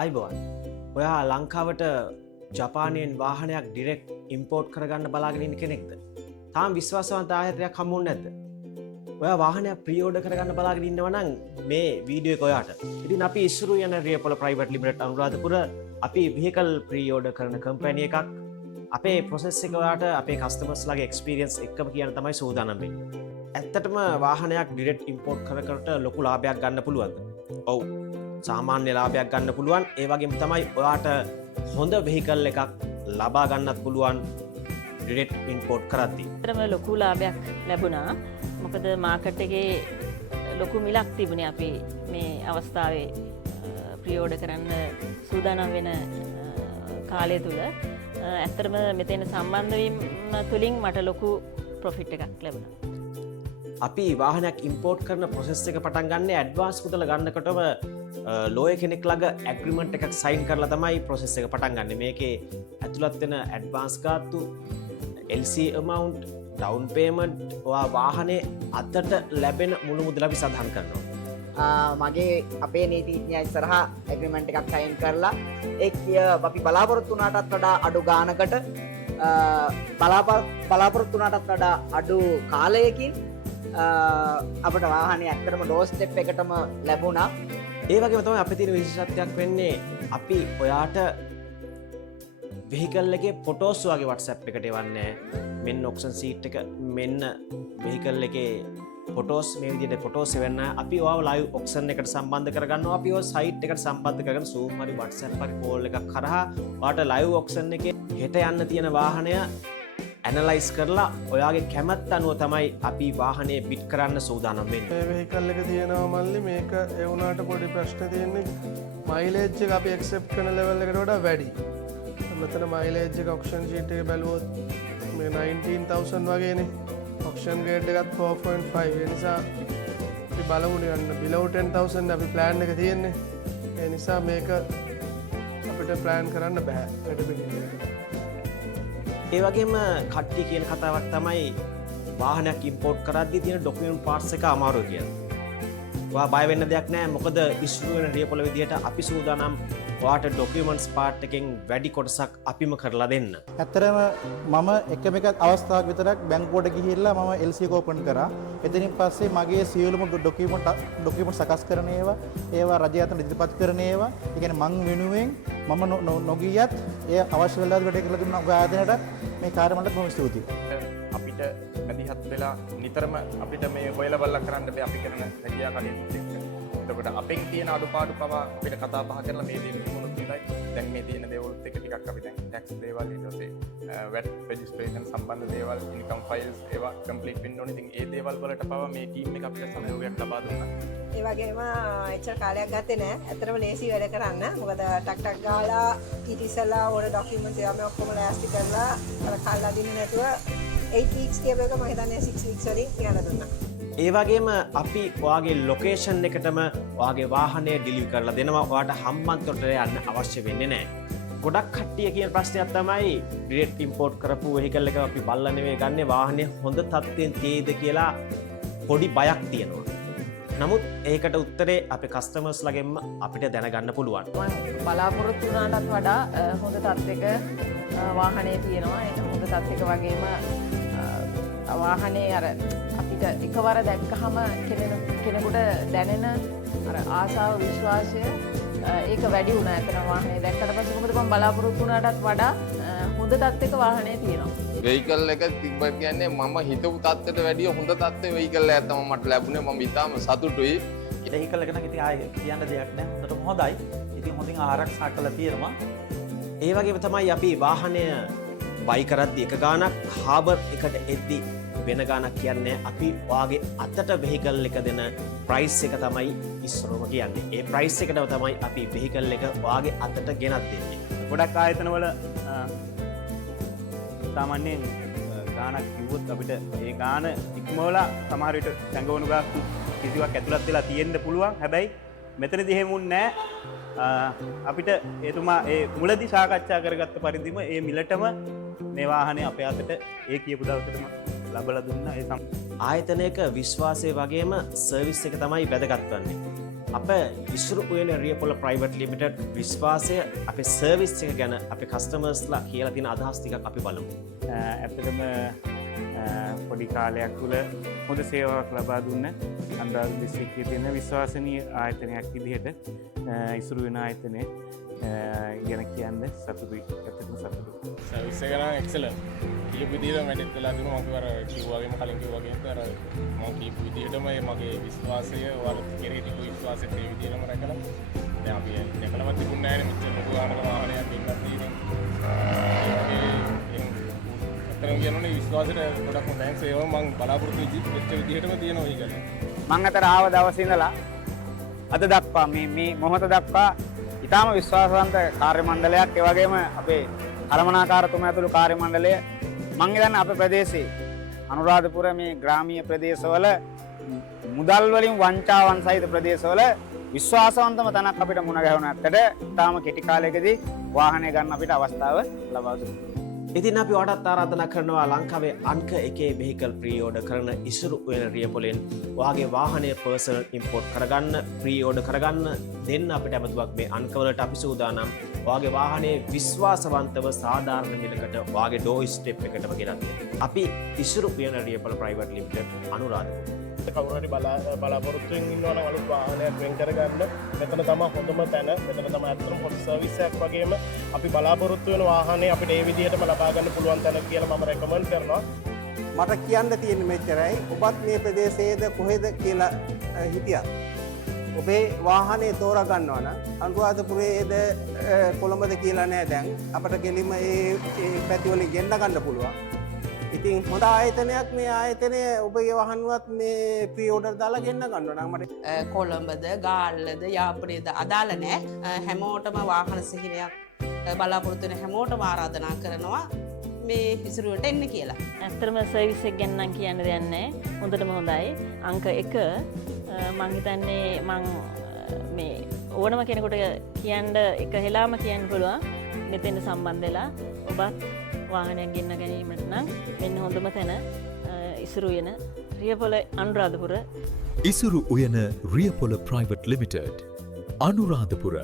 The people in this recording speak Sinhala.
අයිබෝන් ඔයා ලංකාවට ජපානයෙන් වාහනයක් ඩිරෙක්් ඉම්පෝට් කරගන්න බලාගෙනන්න කෙනෙක්ද තාම් විශ්වාසවන්ත ආයතයක් හමුන් නැද්ද ඔය වාහනයක් ප්‍රියෝඩ කරගන්න බලාගෙන ඉන්නවනං මේ වීඩියෝ ඔයාට ඉතින් අපි ඉස්සුරු යන රියපොල ප්‍රයිවට් ලිමිට් අනුරාධපුර අපි විහිකල් ප්‍රියෝඩ කරන කම්පැනිය එකක් අපේ ප්‍රොසෙස් එක ඔයාට අපේ කස්ටමර්ස් ලගේ එක්ස්පීරියන්ස් එක්කම කියන තමයි සූදානම් වෙන්නේ ඇත්තටම වාහනයක් ඩිරෙක්ට් ඉම්පෝට් කරකට ලොකු ලාභයක් ගන්න පුළුවන්ද ඔව් සාමාන්‍ය ලාභයක් ගන්න පුළුවන් ඒ වගේම තමයි ඔයාට හොඳ වෙහිකල් එකක් ලබා ගන්නත් පුළුවන් ඩිරෙක්ට් ඉම්පෝට් කරද්දී. ඇත්තටම ලොකු ලාභයක් ලැබුණා. මොකද මාකට් එකේ ලොකු මිලක් තිබුණේ අපි මේ අවස්ථාවේ ප්‍රී-ඕඩර් කරන්න සූදානම් වෙන කාලය තුල. ඇත්තටම මෙතන සම්බන්ධ වීම තුලින් මට ලොකු ප්‍රොෆිට් එකක් ලැබුණා. අපි වාහනයක් ඉම්පෝට් කරන ප්‍රොසෙස් එක පටන් ගන්න ඇඩ්වාන්ස් මුදල ගන්නකොටම ලෝය කෙනෙක් ළඟ ඇග්‍රීමන්ට් එකක් සයින් කරලා තමයි ප්‍රොසෙස් එක පටන් ගන්න. මේකේ ඇතුළත් වෙන advance ගාස්තු, LC amount, down payment, ඔයා වාහනේ අතට ලැබෙන මුළු මුදල අපි සඳහන් කරනවා. මගේ අපේ නීතිඥයා ඉස්සරහා ඇග්‍රීමන්ට් එකක් සයින් කරලා අපි බලාපොරොත්තු වුණාටත් වඩා අඩු ගානකට බලාපොරොත්තු වුණාටත් වඩා අඩු කාලයකින් අපට වාහනේ ඇත්තටම ඩෝර් ස්ටෙප් එකටම ලැබුණා. ඒ වගේම තමයි අපේ තියෙන විශේෂත්වයක් වෙන්නේ අපි ඔයාට වෙහිකල් එකේ ෆොටෝස් වගේ WhatsApp එකට එවන්නේ මෙන්න ඔක්ෂන් සීට් එක මෙන්න වෙහිකල් එකේ ෆොටෝස් මේ විදිහට ෆොටෝස් එවන්න අපි ඔයාව ලයිව් ඔක්ෂන් එකට සම්බන්ධ කරගන්නවා අපි ඔය සයිට් එකට සම්බන්ධ කරගෙන Zoom හරි WhatsApp හරි කෝල් එකක් කරා ඔයාට ලයිව් ඔක්ෂන් එකේ හෙට යන්න තියෙන වාහනය ඇනලයිස් කරලා ඔයාගේ කැමැත්ත අනුව තමයි අපි වාහනේ බිට් කරන්න සූදානම් වෙන්නේ. මේ වෙහිකල් එක තියෙනවා මල්ලි මේක ඒ වුණාට පොඩි ප්‍රශ්න තියෙන්නේ මයිලේජ් එක අපි ඇක්සෙප්ට් කරන ලෙවල් එකට වඩා වැඩි. මෙතන මයිලේජ් එක ඔක්ෂන් ෂීට් එකේ බැලුවොත් මේ 19000 වගේනේ. ඔක්ෂන් ග්‍රේඩ් එකත් 4.5 ඒ නිසා අපි බලමු නිකන් below 10000 අපි ප්ලෑන් එක තියෙන්නේ. ඒ නිසා මේක අපිට ප්ලෑන් කරන්න බෑ වැඩ පිළිවෙලකට. ඒ වගේම කට්ටිය කියන කතාවක් තමයි වාහනයක් ඉම්පෝට් කරද්දී තියෙන ඩොකියුමන්ට් පාර්ට්ස් එක අමාරුයි කියලා. ඔයා බය වෙන්න දෙයක් නැහැ. මොකද ඉස්සුරු වෙන රියපොළ විදියට අපි සූදානම් ඔයාට ඩොකියුමන්ට්ස් පාර්ට් එකෙන් වැඩි කොටසක් අපිම කරලා දෙන්න. ඇත්තරම මම එකම එක අවස්ථාවක් විතරක් බැංකුවට ගිහිල්ලා මම LC එක ඕපන් කරා. එතනින් පස්සේ මගේ සියලුම ඩොකියුමන්ට් සකස් කරන ඒවා රජය අතට ඉදිරිපත් කරන ඒවා, ඒ කියන්නේ මං වෙනුවෙන් මම නොගියත් ඒ අවශ්‍ය වෙලාවට වැඩ කරලා දුන්න ආයතනයට මේ කාර්යමණ්ඩලයට බොහොම ස්තුතියි. අපිට මැදිහත් වෙලා නිතරම අපිට මේ හොයලා බලලා කරන්න බෑ අපි කරන රැකියා කටයුතු එක්ක. එතකොට අපෙන් තියෙන අඩුපාඩු පවා අපිට කතා බහ කරලා මේ දේ මොනවද කියලායි දැන් මේ තියෙන දේවල්ත් එක්ක ටිකක් අපි දැන් ටැක්ස් දේවල් ඊට පස්සේ VAT රෙජිස්ට්‍රේෂන් සම්බන්ධ දේවල් ඉන්කම් ෆයිල්ස් ඒවා කම්ප්ලීට් වෙන්න ඕනේ. ඉතින් ඒ දේවල් වලට පවා මේ ටීම් එක අපිට සහයෝගයක් ලබා දුන්නා. ඒ වගේම එච්චර කාලයක් ගත්තේ නෑ. ඇත්තටම ලේසි වැඩ කරන්න. මොකද ටක් ටක් ගාලා ඊට ඉස්සෙල්ලා ඕන ડોකියුමන්ට්ස් ඒවා මේ ඔක්කොම ලෑස්ති කරලා අර කල් අදින්නේ නැතුව 8 weeks කියව එක මම හිතන්නේ 6 weeks වලින් කියලා දුන්නා. ඒ වගේම අපි ඔයාගේ ලොකේෂන් එකටම ඔයාගේ වාහනය ඩිලිවර් කරලා දෙනවා. ඔයාට හම්බන්තොට යන්න අවශ්‍ය වෙන්නේ නැහැ. ගොඩක් කට්ටිය කියන ප්‍රශ්නයක් තමයි ඩිරෙක්ට් ඉම්පෝට් කරපු වෙහිකල් එක අපි බල්ලා නෙමෙයි ගන්නේ වාහනේ හොඳ තත්ත්වයෙන් තියෙයිද කියලා පොඩි බයක් තියෙනවා. නමුත් ඒකට උත්තරේ අපේ කස්ටමර්ස් ළගෙන්ම අපිට දැනගන්න පුළුවන්. මම බලාපොරොත්තු වුණාටත් වඩා හොඳ තත්ත්වයක වාහනේ තියෙනවා. ඒක හොඳ තත්ත්වයක වගේම වාහනේ අර අපිට එකවර දැක්කහම කෙනෙකුට දැනෙන අර ආසාව විශ්වාසය ඒක වැඩි වුණා. එතන වාහනේ දැක්කට පස්සේ කොහොමද මම බලාපොරොත්තු වුණාටත් වඩා හොඳ තත්ත්වයක වාහනේ තියෙනවා. වෙහිකල් එක තිබ්බ කියන්නේ මම හිතපු තත්ත්වයට වැඩිය හොඳ තත්ත්වයේ වෙහිකල් එකක් තමයි මට ලැබුණේ. මම ඉතාම සතුටුයි. වෙහිකල් එක නම් ඉතින් ආයේ කියන්න දෙයක් නැහැ. හොඳටම හොඳයි. ඉතින් හොඳින් ආරක්ෂා කරලා තියෙනවා. ඒ වගේම තමයි අපි වාහනය බයි කරද්දී එක ගාණක් හාබර් එකට එද්දී වෙන ගාණක් කියන්නේ අපි ඔයාගේ අතට වෙහිකල් එක දෙන ප්‍රයිස් එක තමයි ඉස්සරම කියන්නේ. ඒ ප්‍රයිස් එකටම තමයි අපි වෙහිකල් එක ඔයාගේ අතට ගෙනත් දෙන්නේ. ගොඩක් ආයතනවල සාමාන්‍යයෙන් ගාණක් කිව්වොත් අපිට ඒ ගාණ ඉක්මවලා සමහර විට සංගවණු ගාස්තු කිසිවක් ඇතුළත් වෙලා තියෙන්න පුළුවන්. හැබැයි මෙතනදී එහෙම වුන්නේ නැහැ. අපිට එතුමා ඒ මුලදී සාකච්ඡා කරගත්ත පරිදිම ඒ මිලටම මේ වාහනේ අපේ අතට ඒ කියපු දවසටම ලබලා දුන්නා. ඒ ආයතනයක විශ්වාසය වගේම සර්විස් එක තමයි වැදගත් වන්නේ. අප ඉසුරු උයන රියපොල ප්‍රයිවට් ලිමිටඩ් විශ්වාසය අපේ සර්විස් එක ගැන අපේ කස්ටමර්ස්ලා කියලා තියෙන අදහස් ටිකක් අපි බලමු. ඇත්තටම පොඩි කාලයක් තුළ හොඳ සේවාවක් ලබා දුන්න අනුරාධපුර දිස්ත්‍රික්කයේ තියෙන විශ්වාසනීය ආයතනයක් විදිහට ඉසුරු වෙන ආයතනය ගැන කියන්න සතුටුයි. ඇත්තටම සතුටුයි. සර්විස් එක නම් එක්සලන්ට්. කියපු විදිහට වැඩිත් වෙලා දුන්නා මම අර කිව්වාගේම කලින් කිව්වා වගේම අර මම කියපු විදිහටම මගේ විශ්වාසය ඔයාලට කෙරෙහි තිබු විශ්වාසෙත් ඒ විදිහටම රැකලා දැන් අපි දැකලවත් තිබුණේ නැහැ නේ මෙච්චර ලොකු ආනක වාහනයක් ඉන්නත් තියෙන්නේ. අතරම කියනෝනේ විශ්වාසයට ගොඩක් තෑන්ක්ස් ඒවා මම බලාපොරොත්තු වෙච්ච විදිහටම තියෙනවා ඊගල. මං අතර ආව දවසේ ඉඳලා අද දක්වා මේ මොහොත දක්වා ඉතාම විශ්වාසවන්ත කාර්ය මණ්ඩලයක් ඒ වගේම අපේ කළමනාකාරතුමා ඇතුළු කාර්ය මණ්ඩලය මං හිතන්නේ අපේ ප්‍රදේශයේ අනුරාධපුර මේ ග්‍රාමීය ප්‍රදේශවල මුදල් වලින් වංචාවන් සහිත ප්‍රදේශවල විශ්වාසවන්තම තැනක් අපිට මුණ ගැහුණ ඇත්තට ඉතාම කෙටි කාලයකදී වාහනය ගන්න අපිට අවස්ථාව ලබා දුන්නා. ඉතින් අපි ඔයාලට ආරාධනා කරනවා ලංකාවේ අංක 1 වෙහිකල් ප්‍රී ඕඩර් කරන ඉසුරු උයන රියපොලෙන් ඔයාගේ වාහනය පර්සනල් ඉම්පෝර්ට් කරගන්න ප්‍රී ඕඩර් කරගන්න දෙන්න අපිට ඇමතුමක් මේ අංකවලට අපි සූදානම්. ඔයාගේ වාහනේ විශ්වාසවන්තව සාධාරණ මිලකට ඔයාගේ ඩෝර් ස්ටෙප් එකටම ගෙනත් අපි ඉසුරු උයන රියපොල ප්‍රයිවට් ලිමිටඩ් අනුරාධපුර. කවුරුහරි බලාපොරොත්තුවෙන් ඉන්නවා නම් අලුත් වාහනයක් වෙන් කරගන්න මෙතන තමයි හොඳම තැන. මෙතන තමයි අත්‍තරම හොඳ සර්විස් එකක් වගේම අපි බලාපොරොත්තු වෙන වාහනේ අපිට ඒ විදිහටම ලබා ගන්න පුළුවන් තැන කියලා මම රෙකමන්ඩ් කරනවා. මට කියන්න තියෙන්නේ මෙච්චරයි. ඔබත් මේ ප්‍රදේශයේද කොහෙද කියලා හිටියා. ඔබේ වාහනේ තෝරා ගන්නවා නම් අනුරාධපුරයේද කොළඹද කියලා නෑ දැන්. අපිට ගෙලින්ම ඒ පැති වලින් ගෙන්න ගන්න පුළුවන්. ඉතින් හොඳ ආයතනයක් මේ ආයතනය ඔබගේ වහන්වත් මේ ප්‍රී ඕඩර් දාලා ගෙන්න ගන්නවා නම් මට කොළඹද ගාල්ලද යාපනයේද අදාළ නෑ. හැමෝටම වාහන සිහිනයක් බලාපොරොත්තු වෙන හැමෝටම ආරාධනා කරනවා මේ ඉසුරුවට එන්න කියලා. ඇත්තටම සර්විස් එක ගැන නම් කියන්න දෙයක් නැහැ. හොඳටම හොඳයි. අංක 1 මං හිතන්නේ මං මේ ඕනම කෙනෙකුට කියන්න එක හෙලාම කියන්න පුළුවන් මෙතෙන් සම්බන්ධ වෙලා ඔබත් වාහනයක් ගෙන්න ගැනීමට නම් මෙන්න හොඳම තැන ඉසුරු උයන රියපොල අනුරාධපුර. ඉසුරු උයන රියපොල ප්‍රයිවට් ලිමිටඩ් අනුරාධපුර.